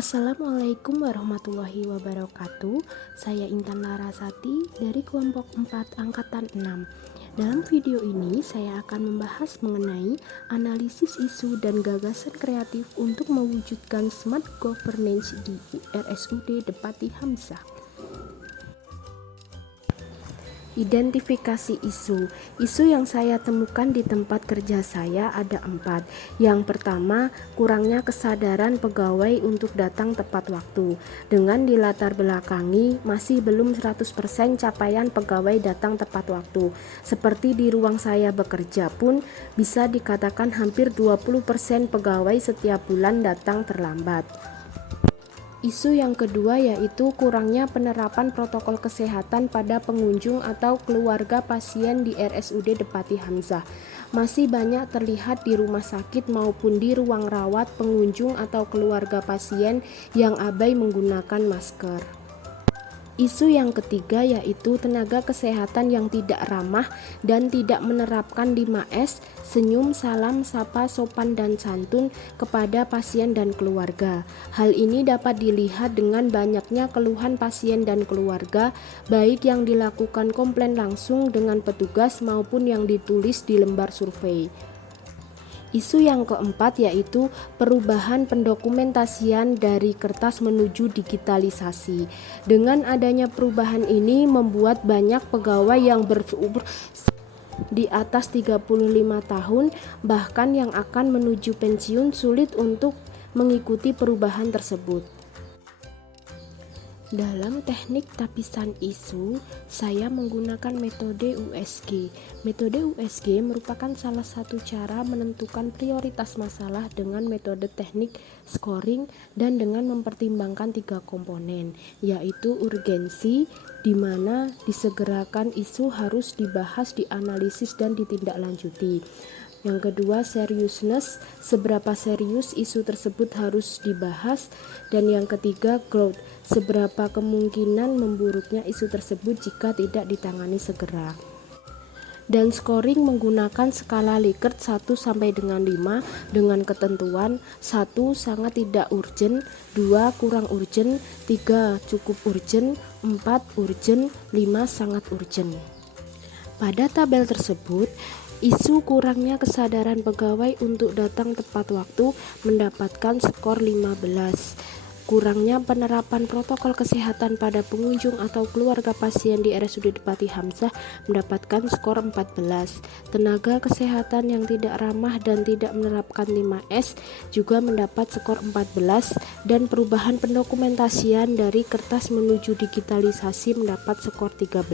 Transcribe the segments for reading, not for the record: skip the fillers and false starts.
Assalamualaikum warahmatullahi wabarakatuh. Saya Intan Larasati dari kelompok 4 angkatan 6. Dalam video ini saya akan membahas mengenai analisis isu dan gagasan kreatif untuk mewujudkan smart governance di RSUD Depati Hamzah. Identifikasi isu. Isu yang saya temukan di tempat kerja saya ada 4. Yang pertama, kurangnya kesadaran pegawai untuk datang tepat waktu. Dengan dilatar belakangi masih belum 100% capaian pegawai datang tepat waktu. Seperti di ruang saya bekerja pun bisa dikatakan hampir 20% pegawai setiap bulan datang terlambat. Isu yang kedua yaitu kurangnya penerapan protokol kesehatan pada pengunjung atau keluarga pasien di RSUD Depati Hamzah. Masih banyak terlihat di rumah sakit maupun di ruang rawat pengunjung atau keluarga pasien yang abai menggunakan masker. Isu yang ketiga yaitu tenaga kesehatan yang tidak ramah dan tidak menerapkan 5S, senyum, salam, sapa, sopan, dan santun kepada pasien dan keluarga. Hal ini dapat dilihat dengan banyaknya keluhan pasien dan keluarga, baik yang dilakukan komplain langsung dengan petugas maupun yang ditulis di lembar survei. Isu yang keempat yaitu perubahan pendokumentasian dari kertas menuju digitalisasi. Dengan adanya perubahan ini membuat banyak pegawai yang berumur di atas 35 tahun bahkan yang akan menuju pensiun sulit untuk mengikuti perubahan tersebut. Dalam teknik tapisan isu, saya menggunakan metode USG. Metode USG merupakan salah satu cara menentukan prioritas masalah dengan metode teknik scoring dan dengan mempertimbangkan 3 komponen, yaitu urgensi, di mana disegerakan isu harus dibahas, dianalisis, dan ditindaklanjuti. Yang kedua, seriousness, seberapa serius isu tersebut harus dibahas. Dan yang ketiga, growth, seberapa kemungkinan memburuknya isu tersebut jika tidak ditangani segera. Dan scoring menggunakan skala Likert 1 sampai dengan 5 dengan ketentuan 1 sangat tidak urgent, 2 kurang urgent, 3 cukup urgent, 4 urgent, 5 sangat urgent. Pada tabel tersebut, isu kurangnya kesadaran pegawai untuk datang tepat waktu mendapatkan skor 15. Kurangnya penerapan protokol kesehatan pada pengunjung atau keluarga pasien di RSUD Depati Hamzah mendapatkan skor 14. Tenaga kesehatan yang tidak ramah dan tidak menerapkan 5S juga mendapat skor 14 dan perubahan pendokumentasian dari kertas menuju digitalisasi mendapat skor 13.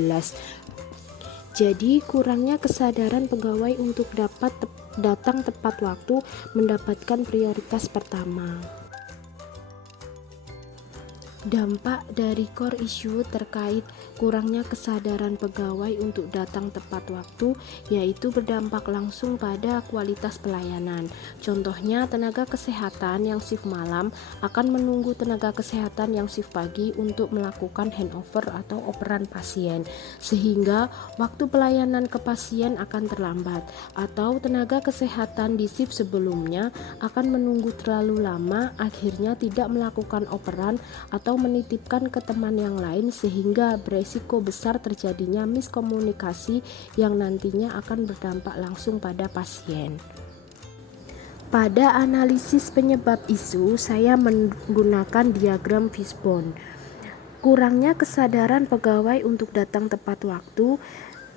Jadi, kurangnya kesadaran pegawai untuk dapat datang tepat waktu mendapatkan prioritas pertama. Dampak dari core issue terkait kurangnya kesadaran pegawai untuk datang tepat waktu yaitu berdampak langsung pada kualitas pelayanan. Contohnya, tenaga kesehatan yang shift malam akan menunggu tenaga kesehatan yang shift pagi untuk melakukan handover atau operan pasien, sehingga waktu pelayanan ke pasien akan terlambat. Atau tenaga kesehatan di shift sebelumnya akan menunggu terlalu lama, akhirnya tidak melakukan operan atau menitipkan ke teman yang lain sehingga beresiko besar terjadinya miskomunikasi yang nantinya akan berdampak langsung pada pasien. Pada analisis penyebab isu, saya menggunakan diagram fishbone. Kurangnya kesadaran pegawai untuk datang tepat waktu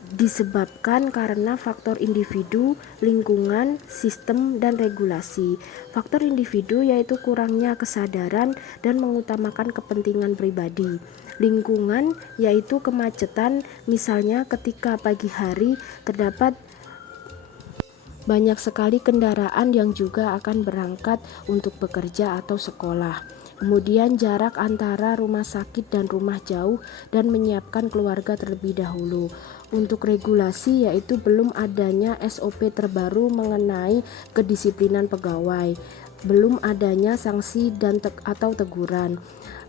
disebabkan karena faktor individu, lingkungan, sistem, dan regulasi. Faktor individu yaitu kurangnya kesadaran dan mengutamakan kepentingan pribadi. Lingkungan yaitu kemacetan, misalnya ketika pagi hari terdapat banyak sekali kendaraan yang juga akan berangkat untuk bekerja atau sekolah. Kemudian jarak antara rumah sakit dan rumah jauh dan menyiapkan keluarga terlebih dahulu. Untuk regulasi yaitu belum adanya SOP terbaru mengenai kedisiplinan pegawai, belum adanya sanksi dan atau teguran.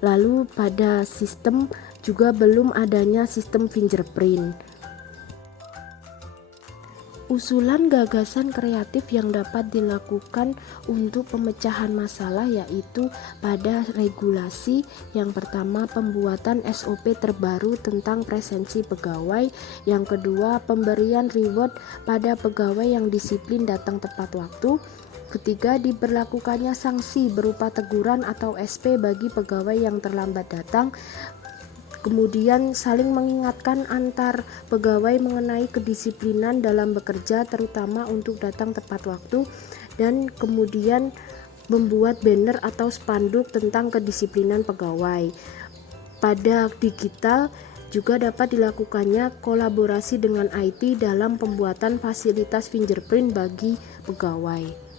Lalu pada sistem juga belum adanya sistem fingerprint. Usulan gagasan kreatif yang dapat dilakukan untuk pemecahan masalah yaitu pada regulasi. Yang pertama, pembuatan SOP terbaru tentang presensi pegawai. Yang kedua, pemberian reward pada pegawai yang disiplin datang tepat waktu. Ketiga, diberlakukannya sanksi berupa teguran atau SP bagi pegawai yang terlambat datang. Kemudian saling mengingatkan antar pegawai mengenai kedisiplinan dalam bekerja, terutama untuk datang tepat waktu. Dan kemudian membuat banner atau spanduk tentang kedisiplinan pegawai. Pada digital juga dapat dilakukannya kolaborasi dengan IT dalam pembuatan fasilitas fingerprint bagi pegawai.